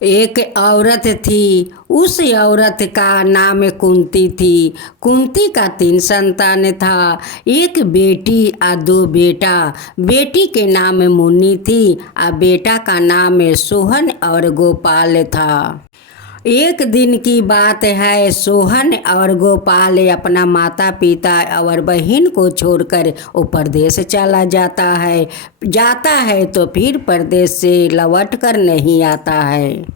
एक औरत थी। उस औरत का नाम कुंती थी। कुंती का 3 संतान था, एक बेटी और 2 बेटा। बेटी के नाम मुन्नी थी और बेटा का नाम सोहन और गोपाल था। एक दिन की बात है, सोहन और गोपाल अपना माता पिता और बहन को छोड़कर वो परदेश चला जाता है तो फिर परदेश से लौट कर नहीं आता है।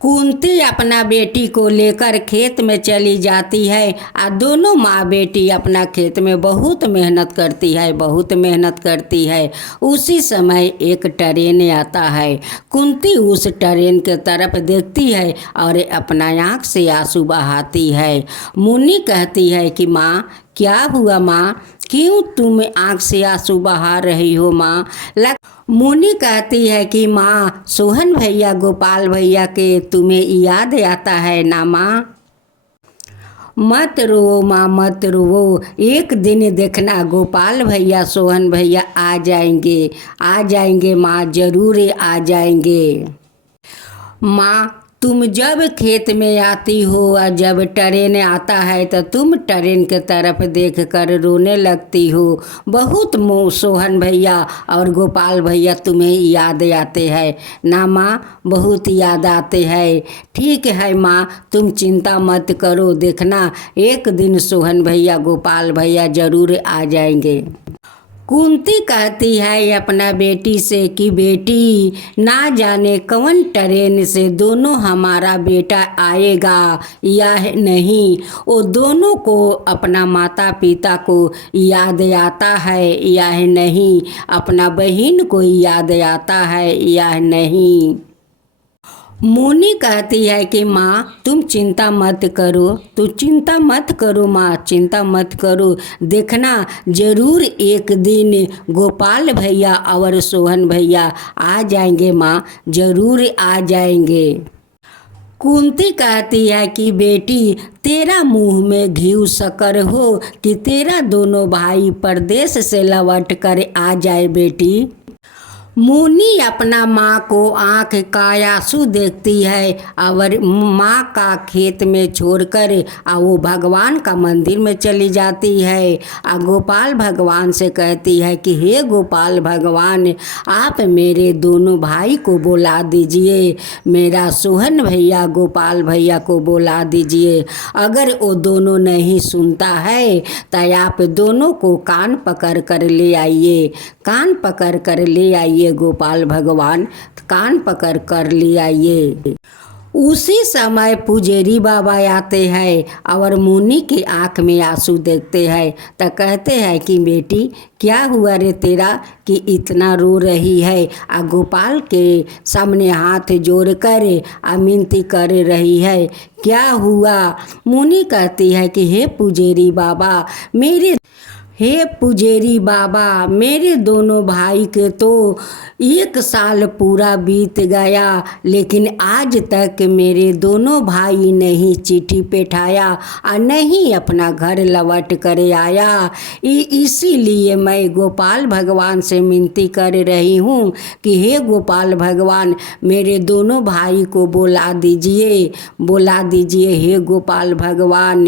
कुंती अपना बेटी को लेकर खेत में चली जाती है और दोनों माँ बेटी अपना खेत में बहुत मेहनत करती है। उसी समय एक ट्रेन आता है। कुंती उस ट्रेन के तरफ देखती है और अपना आँख से आंसू बहाती है। मुन्नी कहती है कि माँ, क्या हुआ माँ, क्यों तुम आँख से आंसू बहा रही हो माँ? मुन्नी कहती है कि माँ, सोहन भैया गोपाल भैया के तुम्हें याद आता है ना माँ? मत रो माँ, मत रो। एक दिन देखना गोपाल भैया सोहन भैया आ जाएंगे माँ, जरूर आ जाएंगे। माँ, तुम जब खेत में आती हो और जब ट्रेन आता है तो तुम ट्रेन के तरफ देखकर रोने लगती हो। बहुत सोहन भैया और गोपाल भैया तुम्हें याद आते हैं ना माँ? बहुत याद आते हैं। ठीक है माँ, तुम चिंता मत करो, देखना एक दिन सोहन भैया गोपाल भैया जरूर आ जाएंगे। कुंती कहती है अपना बेटी से कि बेटी, ना जाने कौन ट्रेन से दोनों हमारा बेटा आएगा या नहीं। वो दोनों को अपना माता पिता को याद आता है या नहीं, अपना बहन को याद आता है या नहीं। मुन्नी कहती है कि माँ, तुम चिंता मत करो माँ, चिंता मत करो, देखना जरूर एक दिन गोपाल भैया और सोहन भैया आ जाएंगे माँ, जरूर आ जाएंगे। कुंती कहती है कि बेटी, तेरा मुंह में घी शक्कर हो कि तेरा दोनों भाई परदेश से लौट कर आ जाए बेटी। मुन्नी अपना माँ को आँख का आंसू देखती है और माँ का खेत में छोड़कर वो भगवान का मंदिर में चली जाती है। गोपाल भगवान से कहती है कि हे गोपाल भगवान, आप मेरे दोनों भाई को बुला दीजिए, मेरा सोहन भैया गोपाल भैया को बुला दीजिए। अगर वो दोनों नहीं सुनता है तो आप दोनों को कान पकड़ कर ले आइए, कान पकड़ कर ले आइए गोपाल भगवान, कान पकड़ कर ले आइए। उसी समय पुजेरी बाबा आते हैं और मुन्नी की आंख में आंसू देखते हैं तो कहते हैं कि बेटी, क्या हुआ रे तेरा कि इतना रो रही है? गोपाल के सामने हाथ जोड़कर मिनती कर रही है। क्या हुआ? मुन्नी कहती है कि हे पुजेरी बाबा, मेरे दोनों भाई के तो 1 साल पूरा बीत गया, लेकिन आज तक मेरे दोनों भाई नहीं चिट्ठी पेठाया और नहीं अपना घर लौट कर आया। इसीलिए मैं गोपाल भगवान से विनती कर रही हूँ कि हे गोपाल भगवान, मेरे दोनों भाई को बुला दीजिए हे गोपाल भगवान।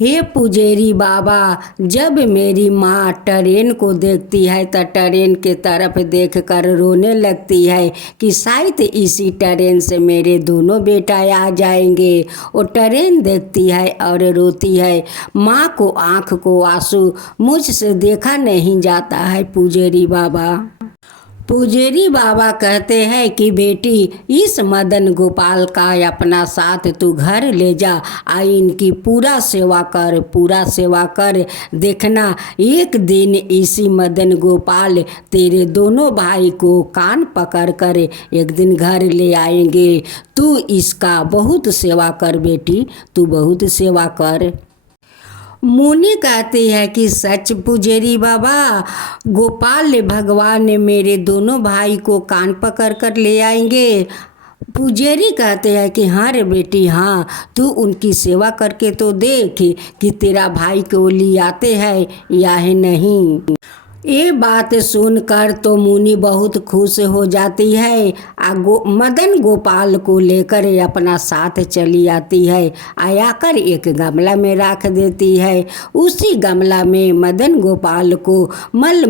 हे पुजेरी बाबा, जब मेरी माँ ट्रेन को देखती है तो ट्रेन के तरफ देखकर रोने लगती है कि शायद इसी ट्रेन से मेरे दोनों बेटा आ जाएंगे। वो ट्रेन देखती है और रोती है। माँ को आँख को आंसू मुझसे देखा नहीं जाता है पुजेरी बाबा। पुजेरी बाबा कहते हैं कि बेटी, इस मदन गोपाल का अपना साथ तू घर ले जा, इनकी पूरा सेवा कर, देखना एक दिन इसी मदन गोपाल तेरे दोनों भाई को कान पकड़ कर एक दिन घर ले आएंगे। तू इसका बहुत सेवा कर बेटी, तू बहुत सेवा कर। मुन्नी कहती है कि सच पुजेरी बाबा, गोपाल भगवान मेरे दोनों भाई को कान पकड़ कर ले आएंगे। पुजेरी कहते हैं कि हाँ रे बेटी, हाँ, तू उनकी सेवा करके तो देख कि तेरा भाई को ले आते हैं या है नहीं। ये बात सुनकर तो मुनि बहुत खुश हो जाती है। मदन गोपाल को लेकर अपना साथ चली आती है। आकर एक गमला में रख देती है। उसी गमला में मदन गोपाल को मल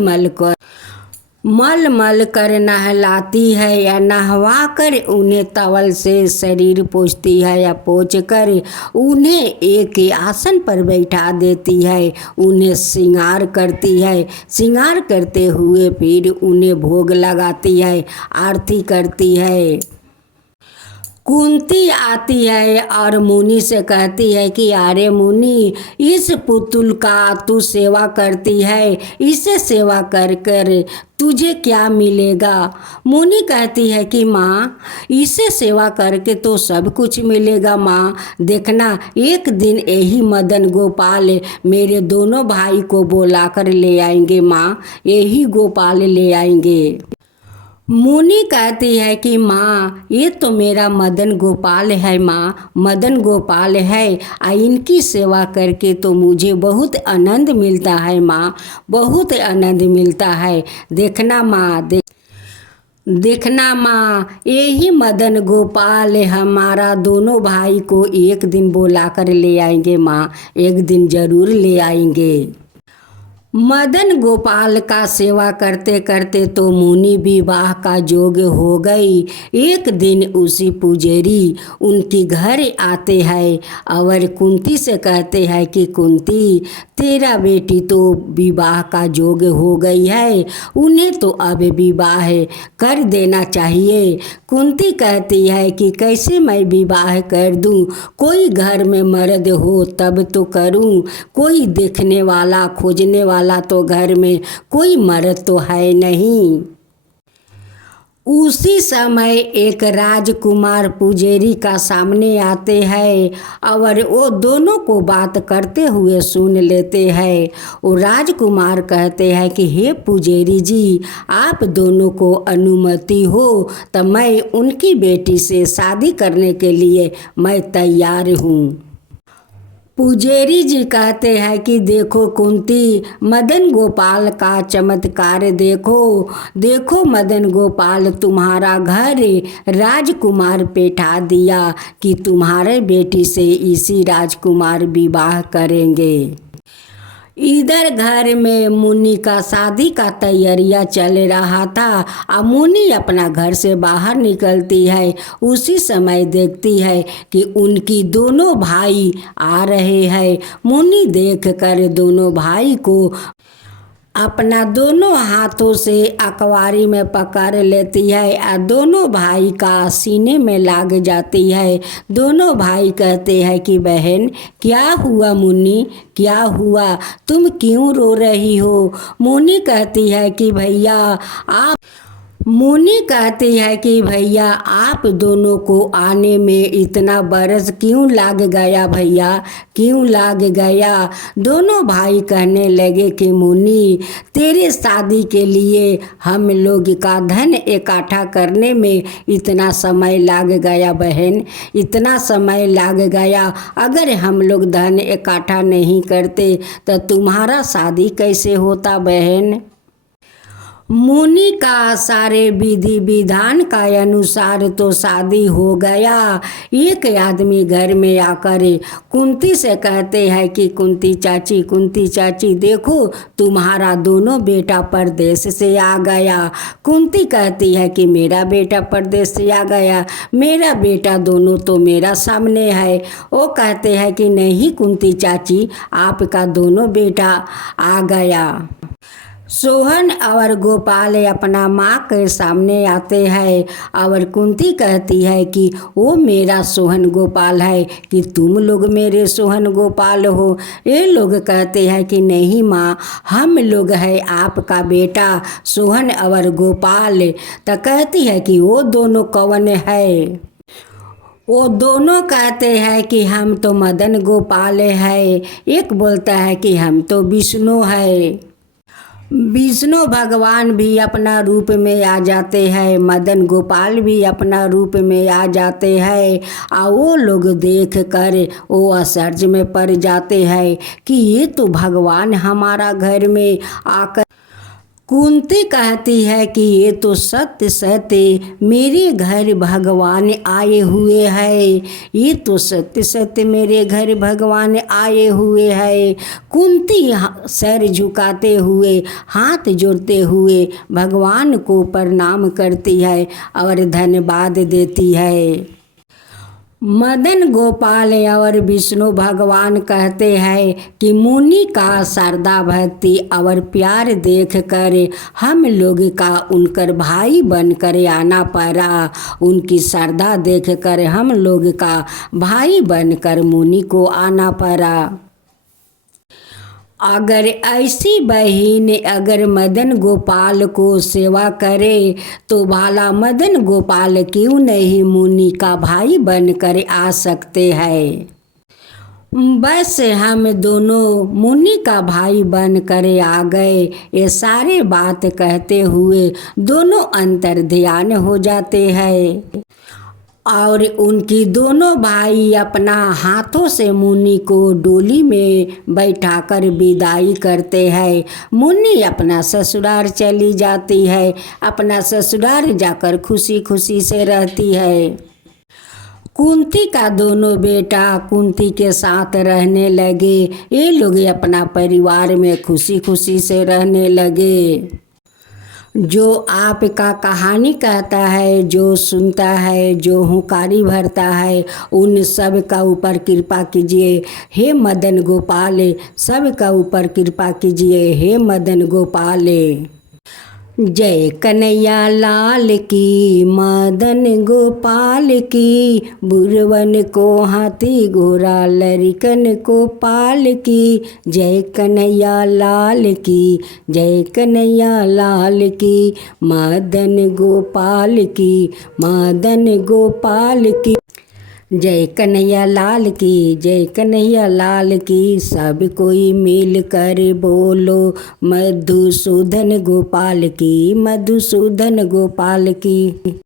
मल कर नहलाती है या नहवा कर उन्हें टॉवल से शरीर पोंछती है या पोंछ कर उन्हें एक आसन पर बैठा देती है। उन्हें श्रृंगार करती है। श्रृंगार करते हुए फिर उन्हें भोग लगाती है, आरती करती है। कुंती आती है और मुनि से कहती है कि अरे मुनि, इस पुतुल का तू सेवा करती है, इसे सेवा कर कर तुझे क्या मिलेगा। मुनि कहती है कि माँ, इसे सेवा करके तो सब कुछ मिलेगा माँ। देखना, एक दिन यही मदन गोपाल मेरे दोनों भाई को बुला कर ले आएंगे माँ, यही गोपाल ले आएंगे। मुनि कहती है कि माँ, ये तो मेरा मदन गोपाल है माँ, मदन गोपाल है। इनकी सेवा करके तो मुझे बहुत आनंद मिलता है माँ, बहुत आनंद मिलता है। देखना माँ, देखना माँ, यही मदन गोपाल हमारा दोनों भाई को एक दिन बुला कर ले आएंगे माँ, एक दिन जरूर ले आएंगे। मदन गोपाल का सेवा करते करते तो मुनि विवाह का योग हो गई। एक दिन उसी पुजारी उनके घर आते हैं और कुंती से कहते हैं कि कुंती, तेरा बेटी तो विवाह का योग हो गई है, उन्हें तो अब विवाह कर देना चाहिए। कुंती कहती है कि कैसे मैं विवाह कर दूं, कोई घर में मर्द हो तब तो करूं, कोई देखने वाला खोजने वाला तो घर में कोई मर्द तो है नहीं। उसी समय एक राजकुमार पुजारी का सामने आते हैं और वो दोनों को बात करते हुए सुन लेते हैं। वो राजकुमार कहते हैं कि हे पुजारी जी, आप दोनों को अनुमति हो तो मैं उनकी बेटी से शादी करने के लिए मैं तैयार हूँ। पुजारी जी कहते हैं कि देखो कुंती, मदन गोपाल का चमत्कार देखो, देखो मदन गोपाल तुम्हारा घर राजकुमार बैठा दिया कि तुम्हारे बेटी से इसी राजकुमार विवाह करेंगे। इधर घर में मुनि का शादी का तैयारियां चल रहा था। अब मुनि अपना घर से बाहर निकलती है। उसी समय देखती है कि उनकी दोनों भाई आ रहे हैं। मुनि देखकर दोनों भाई को अपना दोनों हाथों से अकवारी में पकड़ लेती है और दोनों भाई का सीने में लाग जाती है। दोनों भाई कहते हैं कि बहन, क्या हुआ मुनि, क्या हुआ, तुम क्यों रो रही हो। मुनि कहती है कि भैया आप दोनों को आने में इतना बरस क्यों लाग गया, भैया क्यों लाग गया। दोनों भाई कहने लगे कि मुनि, तेरे शादी के लिए हम लोग का धन इकट्ठा करने में इतना समय लाग गया बहन, इतना समय लाग गया। अगर हम लोग धन इकट्ठा नहीं करते तो तुम्हारा शादी कैसे होता बहन। मुनि का सारे विधि विधान का अनुसार तो शादी हो गया। एक आदमी घर में आकर कुंती से कहते हैं कि कुंती चाची देखो तुम्हारा दोनों बेटा परदेश से आ गया। कुंती कहती है कि मेरा बेटा परदेश से आ गया, मेरा बेटा दोनों तो मेरा सामने है। वो कहते हैं कि नहीं कुंती चाची, आपका दोनों बेटा आ गया। सोहन और गोपाल अपना माँ के सामने आते हैं और कुंती कहती है कि वो मेरा सोहन गोपाल है कि तुम लोग मेरे सोहन गोपाल हो। ये लोग कहते हैं कि नहीं माँ, हम लोग है आपका बेटा सोहन और गोपाल। तो कहती है कि वो दोनों कौन है। वो दोनों कहते हैं कि हम तो मदन गोपाल है। एक बोलता है कि हम तो विष्णु है। विष्णु भगवान भी अपना रूप में आ जाते हैं, मदन गोपाल भी अपना रूप में आ जाते हैं। और वो लोग देख कर वो आश्चर्य में पड़ जाते हैं कि ये तो भगवान हमारा घर में आकर कुंती कहती है कि ये तो सत्य सत्य मेरे घर भगवान आए हुए हैं, ये तो सत्य सत्य मेरे घर भगवान आए हुए हैं। कुंती सर झुकाते हुए हाथ जोड़ते हुए भगवान को प्रणाम करती है और धन्यवाद देती है। मदन गोपाल और विष्णु भगवान कहते हैं कि मुनि का श्रद्धा भक्ति और प्यार देखकर हम लोग का उनकर भाई बनकर आना पड़ा। उनकी श्रद्धा देखकर हम लोग का भाई बनकर मुनि को आना पड़ा। अगर ऐसी बहन अगर मदन गोपाल को सेवा करे तो भला मदन गोपाल क्यों नहीं मुनि का भाई बनकर आ सकते हैं। बस हम दोनों मुनि का भाई बनकर आ गए। ये सारे बात कहते हुए दोनों अंतर ध्यान हो जाते हैं और उनकी दोनों भाई अपना हाथों से मुनि को डोली में बैठाकर विदाई करते हैं। मुनि अपना ससुराल चली जाती है, अपना ससुराल जाकर खुशी खुशी से रहती है। कुंती का दोनों बेटा कुंती के साथ रहने लगे। ये लोग अपना परिवार में खुशी खुशी से रहने लगे। जो आपका कहानी कहता है, जो सुनता है, जो हुंकारी भरता है, उन सब का ऊपर कृपा कीजिए हे मदन गोपाल, सब का ऊपर कृपा कीजिए हे मदन गोपाल। जय कन्हैया लाल की, मदन गोपाल की, बुरवन को हाथी घोड़ा लड़कन को पाल की। जय कन्हैया लाल की, जय कन्हैया लाल की, मदन गोपाल की, मदन गोपाल की। जय कन्हैया लाल की, जय कन्हैया लाल की। सब कोई मिल कर बोलो मधुसूदन गोपाल की, मधुसूदन गोपाल की।